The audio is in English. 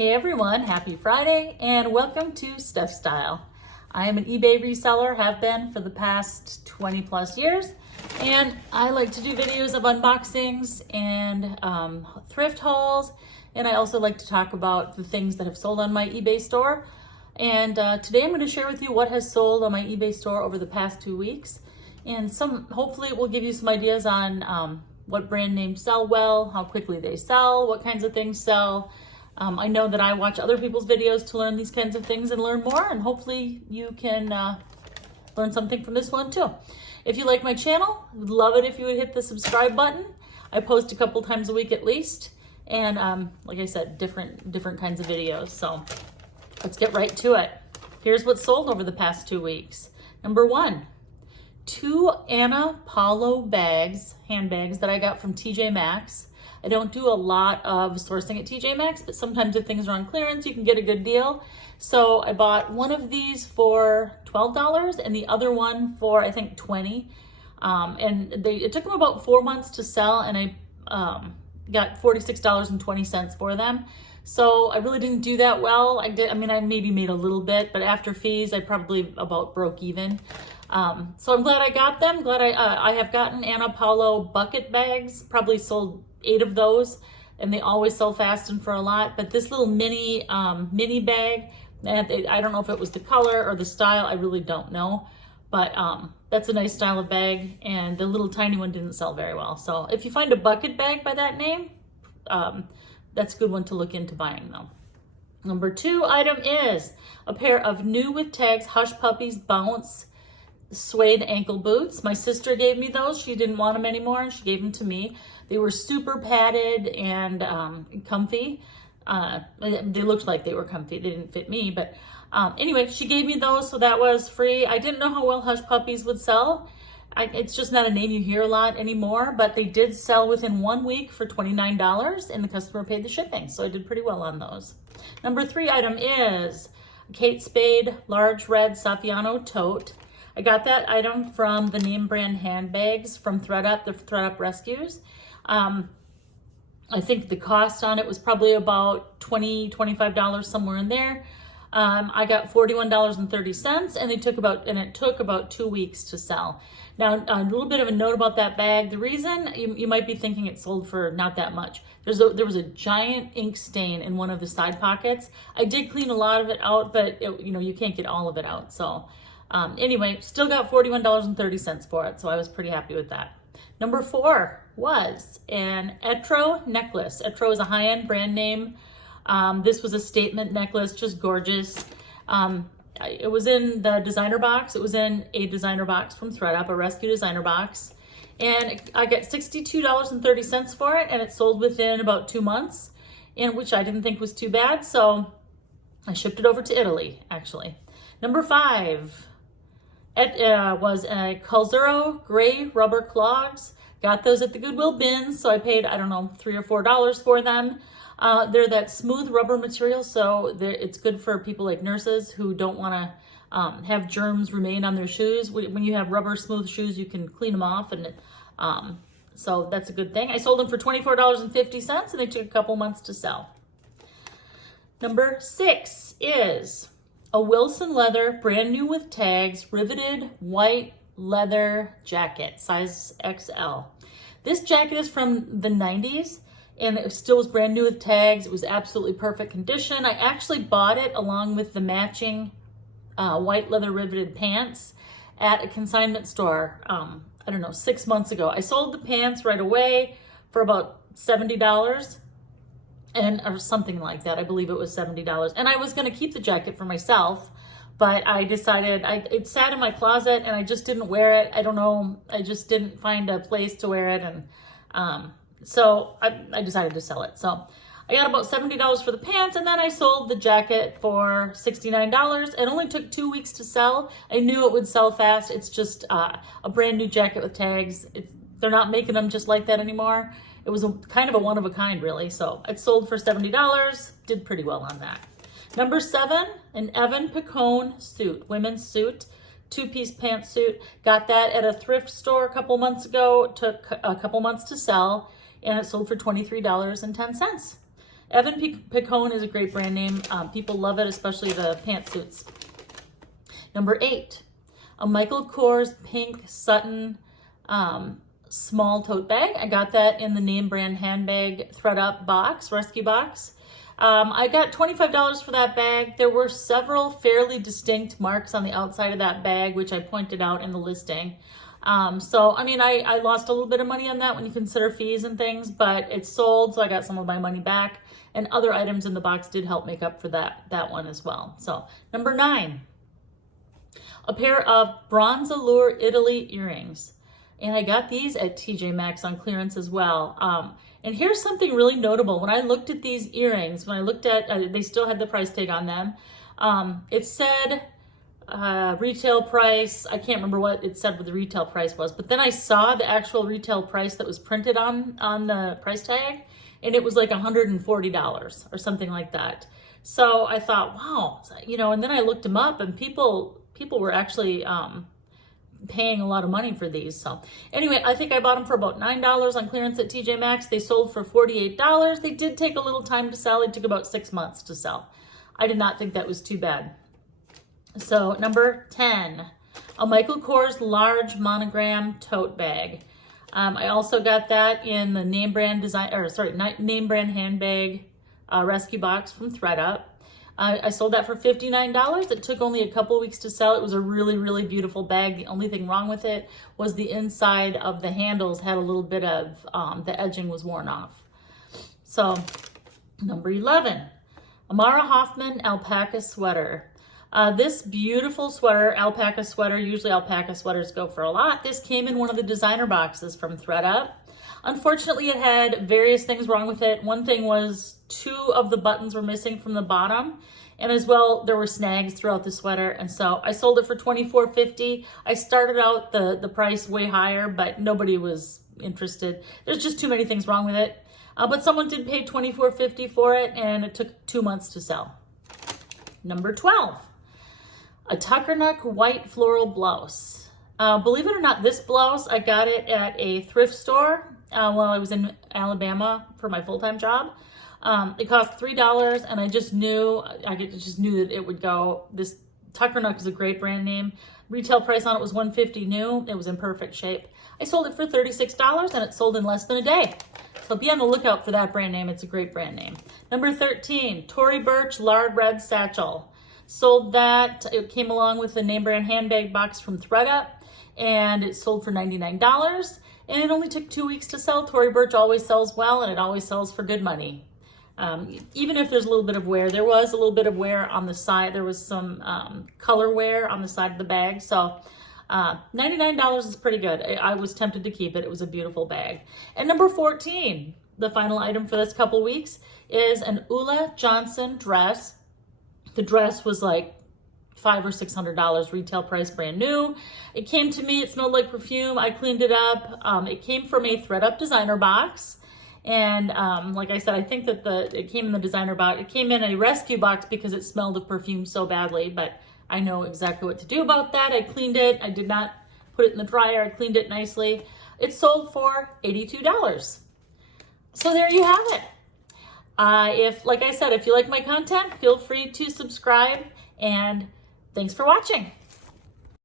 Hey everyone, happy Friday and welcome to Steph Style. I am an eBay reseller, have been for the past 20 plus years, and I like to do videos of unboxings and thrift hauls, and I also like to talk about the things that have sold on my eBay store. And today I'm going to share with you what has sold on my eBay store over the past 2 weeks, and hopefully it will give you some ideas on what brand names sell well, how quickly they sell, what kinds of things sell. I know that I watch other people's videos to learn these kinds of things and learn more, and hopefully you can learn something from this one too. If you like my channel, I would love it if you would hit the subscribe button. I post a couple times a week at least, and like I said, different kinds of videos. So let's get right to it. Here's what's sold over the past 2 weeks. Number 1, 2 Anna Paulo bags, handbags that I got from TJ Maxx. I don't do a lot of sourcing at TJ Maxx, but sometimes if things are on clearance, you can get a good deal. So I bought one of these for $12 and the other one for, I think, $20. And it took them about 4 months to sell, and I got $46.20 for them. So I really didn't do that well. I maybe made a little bit, but after fees, I probably about broke even. So I'm glad I got them. Glad I have gotten Anna Paulo bucket bags, probably sold 8 of those, and they always sell fast and for a lot. But this little mini bag, I don't know if it was the color or the style, I really don't know, but that's a nice style of bag, and the little tiny one didn't sell very well. So if you find a bucket bag by that name, that's a good one to look into buying though. Number 2 item is a pair of new with tags Hush Puppies Bounce suede ankle boots. My sister gave me those. She didn't want them anymore, and she gave them to me. They were super padded and comfy. They looked like they were comfy. They didn't fit me, but anyway, she gave me those, so that was free. I didn't know how well Hush Puppies would sell. It's just not a name you hear a lot anymore, but they did sell within 1 week for $29, and the customer paid the shipping, so I did pretty well on those. Number 3 item is Kate Spade large red Saffiano tote. I got that item from the name brand handbags from ThredUp, the ThredUp Rescues. I think the cost on it was probably about $20, $25, somewhere in there. I got $41.30, and it took about 2 weeks to sell. Now, a little bit of a note about that bag. The reason you might be thinking it sold for not that much, there was a giant ink stain in one of the side pockets. I did clean a lot of it out, but you can't get all of it out. So anyway, still got $41.30 for it, so I was pretty happy with that. Number 4 was an Etro necklace. Etro is a high-end brand name. This was a statement necklace, just gorgeous. It was in the designer box. It was in a designer box from ThredUp, a rescue designer box. And I got $62.30 for it, and it sold within about 2 months, which I didn't think was too bad. So I shipped it over to Italy, actually. Number 5. It was a Calzero gray rubber clogs. Got those at the Goodwill bins, so I paid, I don't know, $3 or $4 for them. They're that smooth rubber material, so it's good for people like nurses who don't want to have germs remain on their shoes. When you have rubber smooth shoes, you can clean them off, and so that's a good thing. I sold them for $24.50, and they took a couple months to sell. Number 6 is a Wilson leather, brand new with tags, riveted white leather jacket, size XL. This jacket is from the 90s, and it still was brand new with tags. It was absolutely perfect condition. I actually bought it along with the matching white leather riveted pants at a consignment store, I don't know, 6 months ago. I sold the pants right away for about $70. Or something like that. I believe it was $70. And I was going to keep the jacket for myself, but I decided it sat in my closet and I just didn't wear it. I don't know. I just didn't find a place to wear it. And so I decided to sell it. So I got about $70 for the pants, and then I sold the jacket for $69. It only took 2 weeks to sell. I knew it would sell fast. It's just a brand new jacket with tags. They're not making them just like that anymore. It was kind of a one of a kind, really. So it sold for $70. Did pretty well on that. Number 7, an Evan Picone suit, women's suit, 2-piece pantsuit. Got that at a thrift store a couple months ago. Took a couple months to sell, and it sold for $23.10. Picone is a great brand name. People love it, especially the pantsuits. Number 8, a Michael Kors pink Sutton small tote bag. I got that in the name brand handbag thread up box, rescue box. I got $25 for that bag. There were several fairly distinct marks on the outside of that bag, which I pointed out in the listing. So, I mean, I lost a little bit of money on that when you consider fees and things, but it sold, so I got some of my money back, and other items in the box did help make up for that one as well. So, number 9, a pair of Bronze Allure Italy earrings. And I got these at TJ Maxx on clearance as well. And here's something really notable. When I looked at these earrings, when I looked at, they still had the price tag on them. It said retail price. I can't remember what it said what the retail price was, but then I saw the actual retail price that was printed on the price tag, and it was like $140 or something like that. So I thought, wow, you know, and then I looked them up, and people were actually paying a lot of money for these. So anyway, I think I bought them for about $9 on clearance at TJ Maxx. They sold for $48. They did take a little time to sell. It took about 6 months to sell. I did not think that was too bad. So number 10, a Michael Kors large monogram tote bag. I also got that in the name brand name brand handbag rescue box from thredUP. I sold that for $59. It took only a couple weeks to sell. It was a really, really beautiful bag. The only thing wrong with it was the inside of the handles had a little bit of, the edging was worn off. So number 11, a Mara Hoffman alpaca sweater. This beautiful sweater, alpaca sweater, usually alpaca sweaters go for a lot. This came in one of the designer boxes from thredUP. Unfortunately, it had various things wrong with it. One thing was 2 of the buttons were missing from the bottom, and as well, there were snags throughout the sweater, and so I sold it for $24.50. I started out the price way higher, but nobody was interested. There's just too many things wrong with it, but someone did pay $24.50 for it, and it took 2 months to sell. Number 12, a Tuckernuck white floral blouse. Believe it or not, this blouse, I got it at a thrift store while I was in Alabama for my full-time job. It cost $3, and I just knew that it would go. This Tuckernuck is a great brand name. Retail price on it was $150 new. It was in perfect shape. I sold it for $36, and it sold in less than a day. So be on the lookout for that brand name. It's a great brand name. Number 13, Tory Burch lard red satchel. Sold that. It came along with the name brand handbag box from thredUP, and it sold for $99. And it only took 2 weeks to sell. Tory Burch always sells well, and it always sells for good money. Even if there's a little bit of wear, there was a little bit of wear on the side. There was some color wear on the side of the bag. So $99 is pretty good. I was tempted to keep it. It was a beautiful bag. And number 14, the final item for this couple weeks, is an Ulla Johnson dress. The dress was like $500 or $600 retail price, brand new. It came to me, it smelled like perfume. I cleaned it up. It came from a thredUP designer box. And like I said, I think that it came in the designer box. It came in a rescue box because it smelled of perfume so badly, but I know exactly what to do about that. I cleaned it. I did not put it in the dryer. I cleaned it nicely. It sold for $82. So there you have it. Like I said, if you like my content, feel free to subscribe, and thanks for watching.